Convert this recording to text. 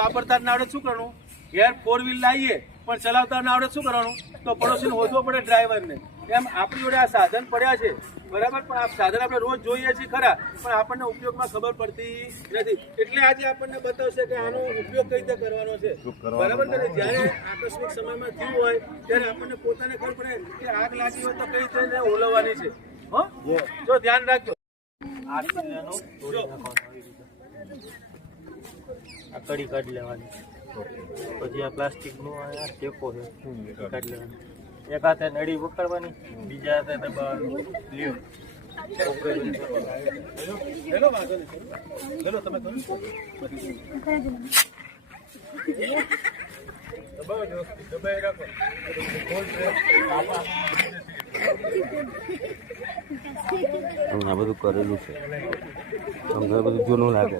વાપરતા ના આવડે શું કરવાનું? ઘેર 4 વ્હીલ લાવીએ પણ ચલાવતા ના આવડે શું કરવાનું? તો પડોશીને હોદવો પડે ડ્રાઈવરને. એમ આપણી જોડે આ સાધન પડ્યા છે, બરાબર, પણ આ સાધન આપણે રોજ જોઈએ છીએ ખરા, પણ આપણને ઉપયોગમાં ખબર પડતી નથી. એટલે આજે આપણને બતાવશે કે આનો ઉપયોગ કઈ રીતે કરવાનો છે, બરાબર છે. જ્યારે આકસ્મિક સમયમાં થયું હોય ત્યારે આપણને પોતાને ખબર પડે કે આગ લાગી હોય તો કઈ રીતે ઓલવવાની છે. જો ધ્યાન રાખજો. આ કડી કાઢી લેવાની, પછી આ પ્લાસ્ટિક નો ટેકો છે કાઢી લેવાની. એક હાથે નળી પકડવાની, બીજા હાથે દબાવવાનું. હેલો વાંધો નહીં, હેલો તમે કરો દબાઈ રાખો. આ બધું કરેલું છે, તમને બધું જૂનું લાગે.